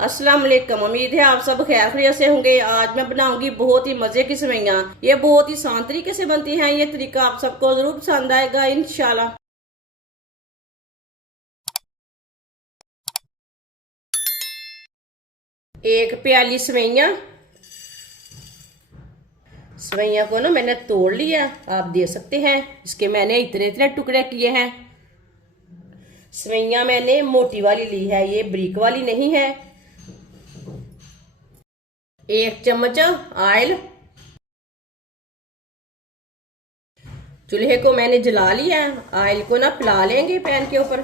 अस्सलाम वालेकुम। उम्मीद है आप सब खैर खैरियत से होंगे। आज मैं बनाऊंगी बहुत ही मजे की सेवइयां। ये बहुत ही आसान तरीके से बनती हैं। ये तरीका आप सबको जरूर पसंद आएगा इंशाल्लाह। एक प्याली सेवइयां सेवइयां को ना मैंने तोड़ लिया, आप देख सकते हैं। इसके मैंने इतने इतने टुकड़े किए हैं। सेवइयां मैंने मोटी वाली ली है, ये ब्रिक वाली नहीं है। एक चम्मच ऑयल। चूल्हे को मैंने जला लिया। ऑयल को ना फैला लेंगे पैन के ऊपर।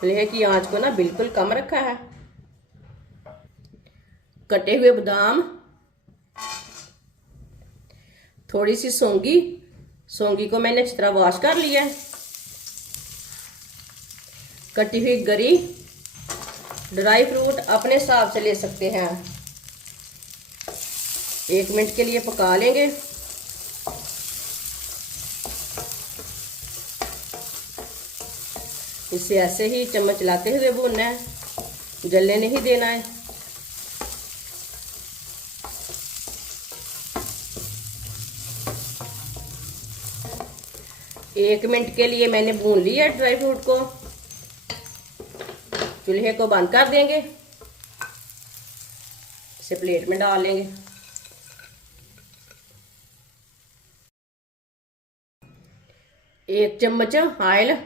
चूल्हे की आंच को ना बिल्कुल कम रखा है। कटे हुए बादाम, थोड़ी सी सौंगी। सौंगी को मैंने अच्छी तरह वॉश कर लिया है। कटी हुई गरी। ड्राई फ्रूट अपने हिसाब से ले सकते हैं। 1 मिनट के लिए पका लेंगे। इसे ऐसे ही चम्मच चलाते हुए भूनना है, जलने नहीं देना है। एक मिनट के लिए मैंने भून लिया ड्राई फ्रूट को। चूल्हे को बंद कर देंगे। इसे प्लेट में डाल लेंगे। एक चम्मच ऑयल।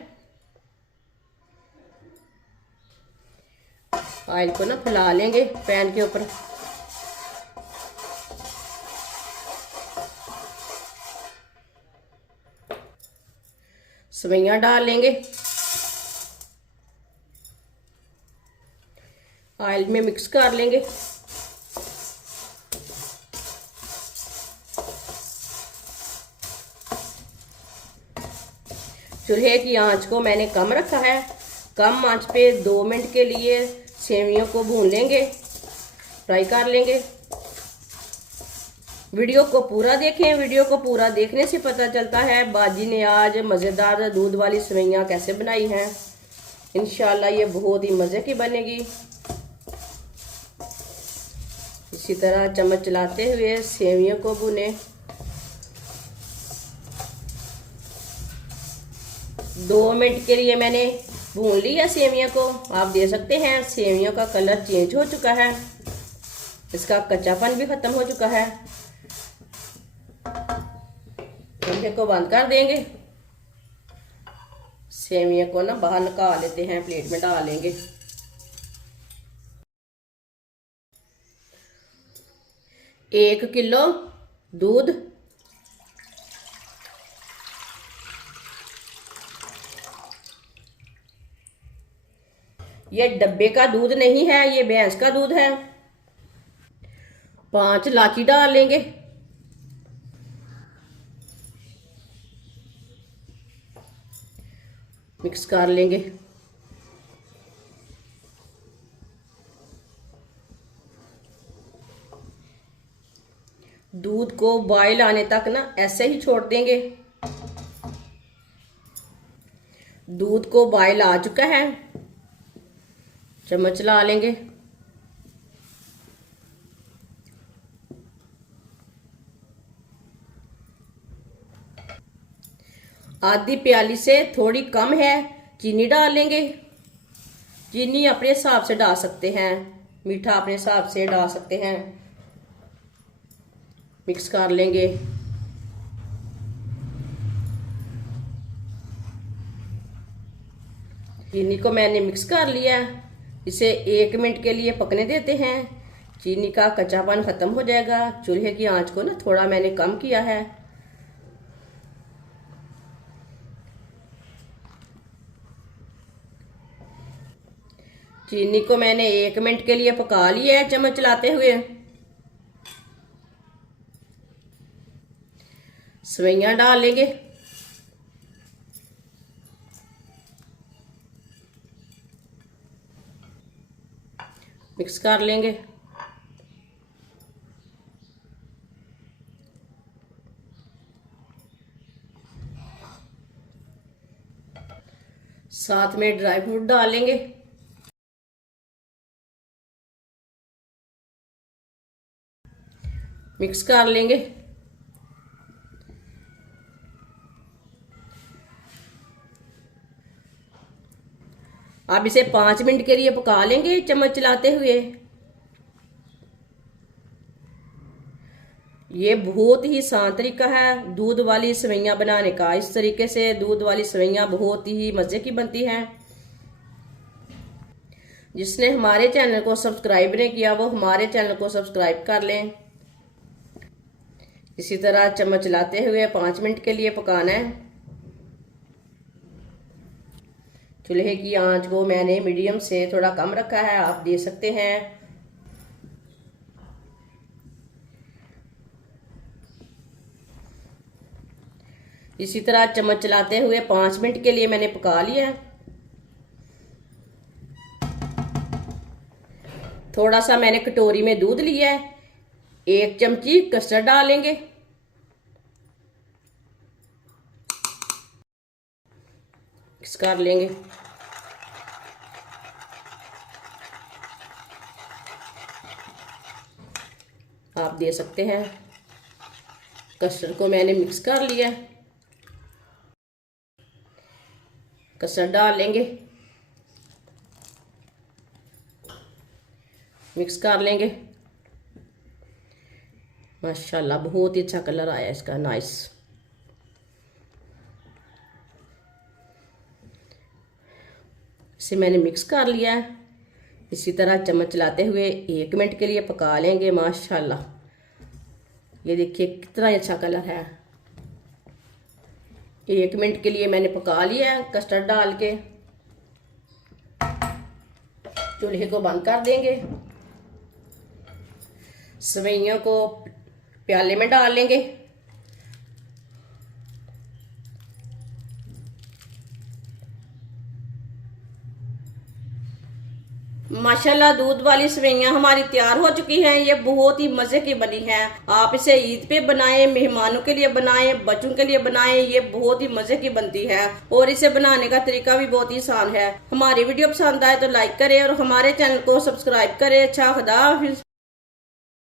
ऑयल को ना फैला लेंगे पैन के ऊपर। सेवइयां डाल लेंगे। ऑयल में मिक्स कर लेंगे। चूल्हे की आंच को मैंने कम रखा है। कम आंच पे 2 मिनट के लिए सेवइयों को भून लेंगे, फ्राई कर लेंगे। वीडियो को पूरा देखें। वीडियो को पूरा देखने से पता चलता है बाजी ने आज मज़ेदार दूध वाली सेवइयां कैसे बनाई हैं। इंशाल्लाह ये बहुत ही मज़े की बनेगी। इसी तरह चम्मच चलाते हुए सेवइयों को भुने। 2 मिनट के लिए मैंने भून लिया सेवइयों को। आप देख सकते हैं सेवइयों का कलर चेंज हो चुका है, इसका कच्चापन भी खत्म हो चुका है। चूल्हे को बंद कर देंगे। सेवइयों को ना बाहर निकाल लेते हैं, प्लेट में डाल लेंगे। एक किलो दूध, ये डब्बे का दूध नहीं है, ये भैंस का दूध है। 5 इलायची डाल लेंगे। मिक्स कर लेंगे। दूध को बॉयल आने तक ना ऐसे ही छोड़ देंगे। दूध को बॉयल आ चुका है, चम्मच ला लेंगे। आधी प्याली से थोड़ी कम है चीनी डाल लेंगे। चीनी अपने हिसाब से डाल सकते हैं, मीठा अपने हिसाब से डाल सकते हैं। मिक्स कर लेंगे। चीनी को मैंने मिक्स कर लिया। इसे 1 मिनट के लिए पकने देते हैं। चीनी का कच्चापन खत्म हो जाएगा। चूल्हे की आंच को ना थोड़ा मैंने कम किया है। चीनी को मैंने 1 मिनट के लिए पका लिया है चम्मच चलाते हुए। सेवइयां डाल लेंगे। मिक्स कर लेंगे। साथ में ड्राई फ्रूट डाल लेंगे। मिक्स कर लेंगे। अब इसे 5 मिनट के लिए पका लेंगे चम्मच चलाते हुए। ये बहुत ही आसान तरीका है दूध वाली सेवइयां बनाने का। इस तरीके से दूध वाली सेवइयां बहुत ही मजे की बनती हैं। जिसने हमारे चैनल को सब्सक्राइब नहीं किया वो हमारे चैनल को सब्सक्राइब कर लें। इसी तरह चम्मच चलाते हुए 5 मिनट के लिए पकाना है। चूल्हे की आंच को मैंने मीडियम से थोड़ा कम रखा है, आप दे सकते हैं। इसी तरह चम्मच चलाते हुए 5 मिनट के लिए मैंने पका लिया है। थोड़ा सा मैंने कटोरी में दूध लिया है, 1 चमची कस्टर्ड डालेंगे। मिक्स कर लेंगे। आप दे सकते हैं। कस्टर्ड को मैंने मिक्स कर लिया। कस्टर्ड डाल लेंगे, मिक्स कर लेंगे। माशाल्लाह बहुत ही अच्छा कलर आया इसका, नाइस। इसे मैंने मिक्स कर लिया है। इसी तरह चम्मच चलाते हुए 1 मिनट के लिए पका लेंगे। माशाल्लाह ये देखिए कितना अच्छा कलर है। 1 मिनट के लिए मैंने पका लिया है कस्टर्ड डाल के। चूल्हे को बंद कर देंगे। सेवइयों को प्याले में डाल लेंगे। माशाल्लाह दूध वाली सेवइयां हमारी तैयार हो चुकी हैं। ये बहुत ही मजे की बनी है। आप इसे ईद पे बनाएं, मेहमानों के लिए बनाएं, बच्चों के लिए बनाएं। ये बहुत ही मजे की बनती है और इसे बनाने का तरीका भी बहुत ही आसान है। हमारी वीडियो पसंद आए तो लाइक करें और हमारे चैनल को सब्सक्राइब करें। अच्छा, खुदा हाफिज।